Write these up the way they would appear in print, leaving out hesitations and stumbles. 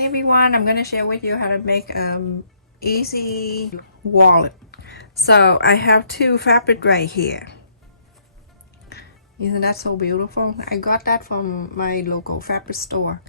Hi everyone, I'm gonna share with you how to make easy wallet. So I have two fabric right here. Isn't that so beautiful? I got that from my local fabric store.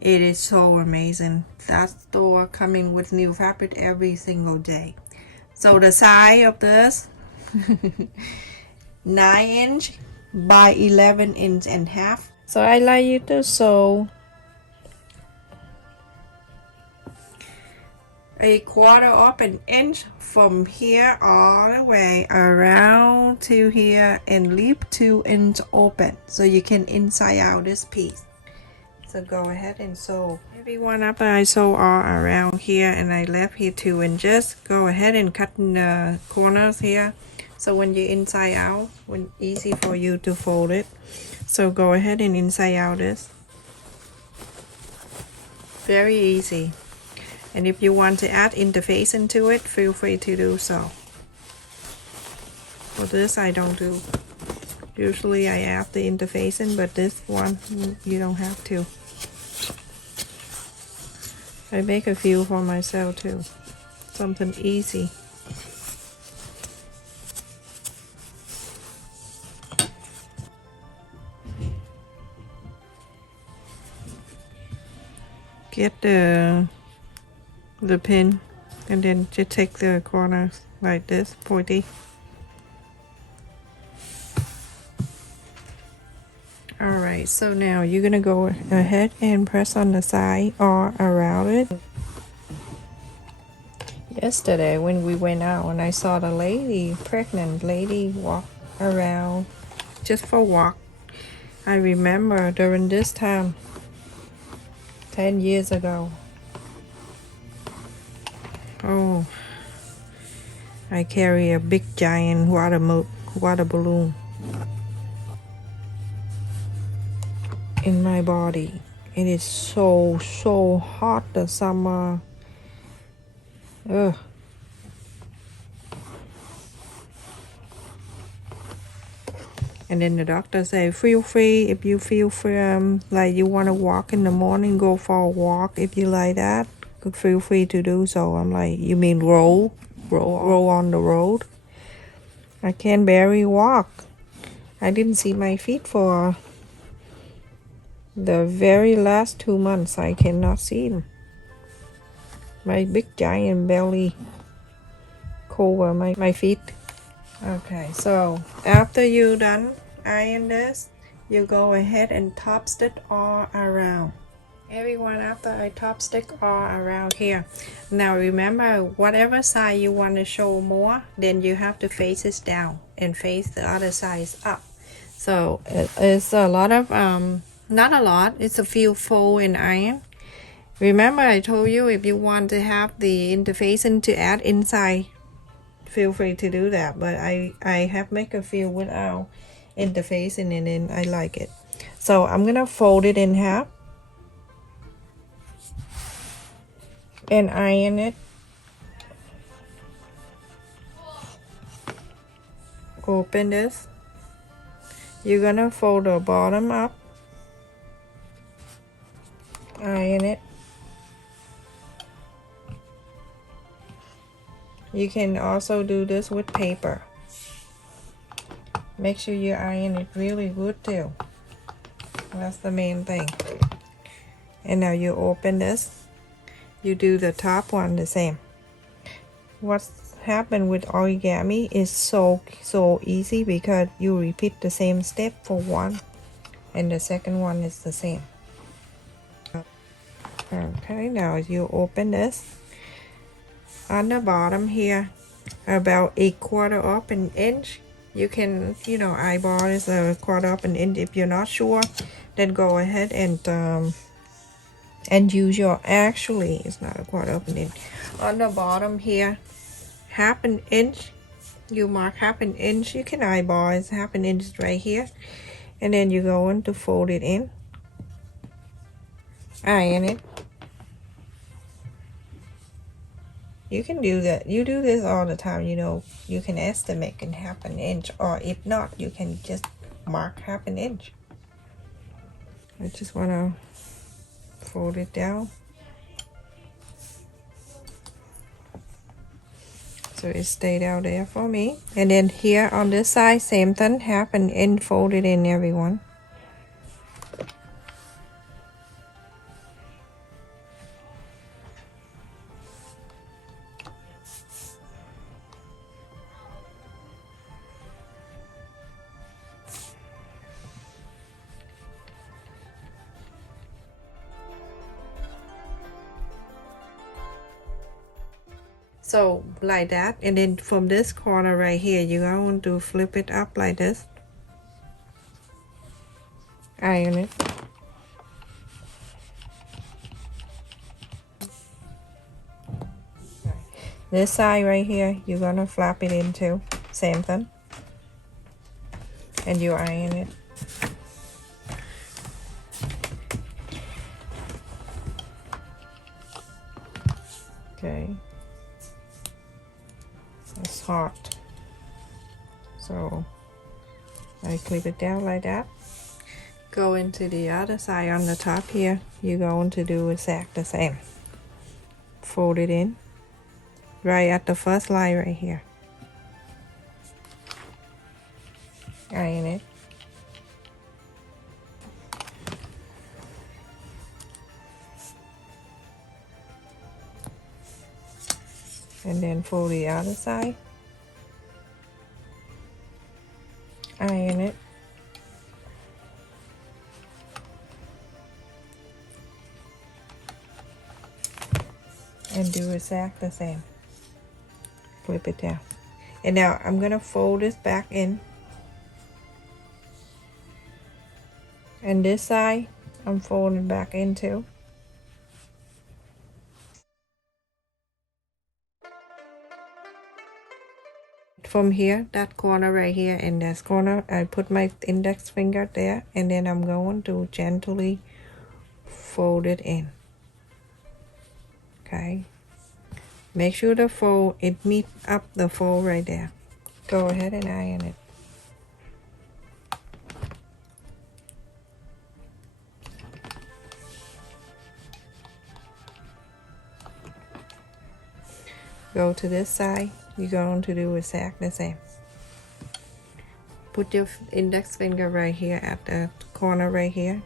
It is so amazing. That store coming with new fabric every single day. So the size of this 9" by 11" and half. So I like you to sew a 1/4 of an inch from here all the way around to here and leave 2" open so you can inside out this piece. So go ahead and sew everyone after I sew all around here and I left here 2 inches. Go ahead and cut in the corners here so when you inside out, when easy for you to fold it. So go ahead and inside out this. Very easy. And if you want to add interface into it, feel free to do so. For this I don't do. Usually I add the interfacing, but this one you don't have to. I make a few for myself too. Something easy. Get the pin and then just take the corners like this, pointy. Alright, so now you're gonna go ahead and press on the side or around it. Yesterday when we went out and I saw the lady, pregnant lady, walk around just for walk. I remember during this time 10 years ago. Oh, I carry a big giant water balloon in my body. It is so hot the summer. Ugh. And then the doctor say, feel free if you feel free, like you want to walk in the morning, go for a walk. If you like that, feel free to do so. I'm like, you mean roll on the road? I can barely walk. I didn't see my feet for the very last 2 months. I cannot see them. My big giant belly cover my feet. Okay, so after you done iron this, you go ahead and top stitch all around. Everyone, after I top stick all around here. Now remember, whatever side you want to show more, then you have to face it down and face the other side up. So it's a lot of not a lot, it's a few fold and iron. Remember I told you if you want to have the interfacing to add inside, feel free to do that, but I have make a few without interfacing and then I like it. So I'm gonna fold it in half and iron it. Open this. You're gonna fold the bottom up, iron it. You can also do this with paper. Make sure you iron it really good too. That's the main thing. And now you open this. You do the top one the same. What's happened with origami is so easy because you repeat the same step for one and the second one is the same. Okay, now you open this. On the bottom here, about 1/4 of an inch. You can, eyeball is 1/4 of an inch. If you're not sure, then go ahead and use your, actually it's not 1/4 of an inch. On the bottom here, 1/2 inch. You mark 1/2 inch. You can eyeball, it's 1/2 inch right here. And then you go in to fold it in. Iron it. You can do that. You do this all the time, you can estimate in 1/2 inch, or if not, you can just mark 1/2 inch. I just want to fold it down. so it stayed out there for me. And then here on this side, same thing, half an end folded in, everyone. So like that, and then from this corner right here, you're going to flip it up like this. Iron it. This side right here, you're gonna flap it into, same thing. And you iron it. Okay. It's hot, so I clip it down like that. Go into the other side on the top here. You're going to do exactly the same. Fold it in right at the first line right here. Iron it. And then fold the other side. Iron it. And do exactly the same. Flip it down. And now I'm gonna fold this back in. And this side, I'm folding back into. From here, that corner right here, and this corner, I put my index finger there, and then I'm going to gently fold it in. Okay. Make sure the fold, it meets up the fold right there. Go ahead and iron it. Go to this side. You're going to do exactly the same. Put your index finger right here at the corner right here.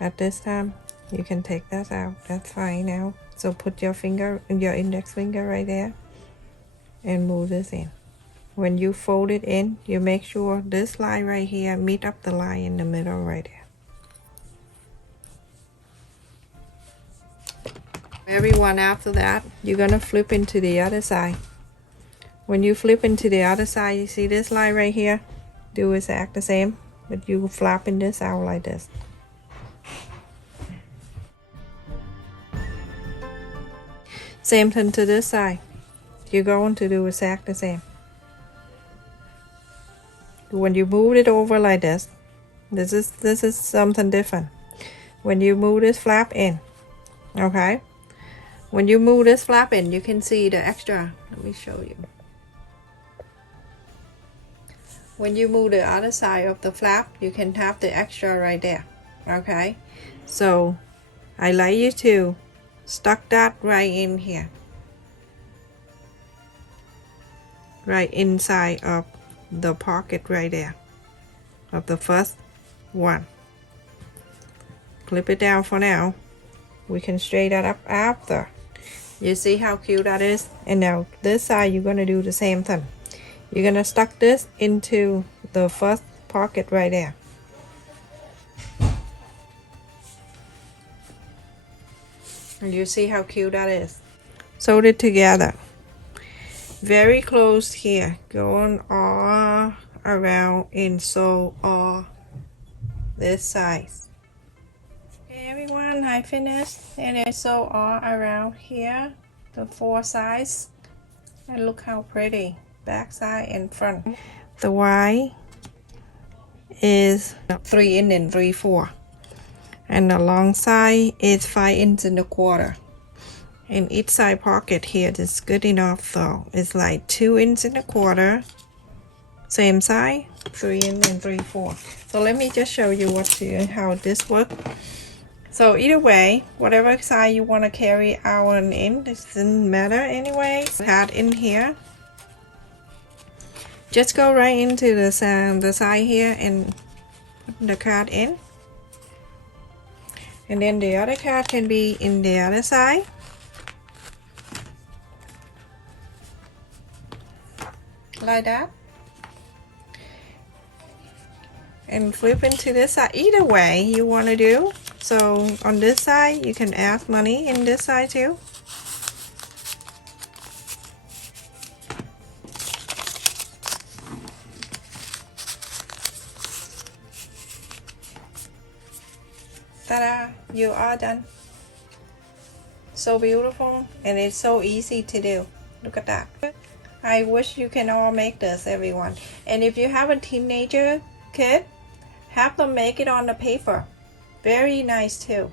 At this time, you can take that out. That's fine now. So put your finger, your index finger right there, and move this in. When you fold it in, you make sure this line right here meet up the line in the middle right there. Everyone, after that, you're gonna flip into the other side. When you flip into the other side, you see this line right here? Do exactly the same, but you flapping this out like this. Same thing to this side. You're going to do exactly the same. When you move it over like this, this is something different. When you move this flap in, okay? When you move this flap in, you can see the extra. Let me show you. When you move the other side of the flap, you can have the extra right there. Okay? So I like you to stuck that right in here. Right inside of the pocket right there. Of the first one. Clip it down for now. We can straighten that up after. You see how cute that is? And now this side you're gonna do the same thing. You're gonna stuck this into the first pocket right there. And you see how cute that is? Sewed it together. Very close here. Going all around and sew all this size. Okay everyone, I finished and I sew all around here. The 4 sides. And look how pretty. Back side and front. The Y is 3 in and 3/4, and the long side is 5 inches and a quarter. And each side pocket here is good enough though. It's like 2 inches and a quarter. Same side, 3 in and 3/4. So let me just show you how this works. So either way, whatever side you want to carry out in, it doesn't matter anyway. Card in here. Just go right into the side here and put the card in. And then the other card can be in the other side. Like that. And flip into this side. Either way you want to do. So on this side, you can add money in this side too. Ta-da! You are done. So beautiful, and it's so easy to do. Look at that. I wish you can all make this, everyone. And if you have a teenager kid, have them make it on the paper. Very nice too.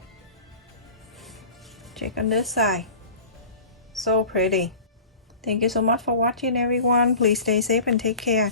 Check on this side. So pretty. Thank you so much for watching, everyone. Please stay safe and take care.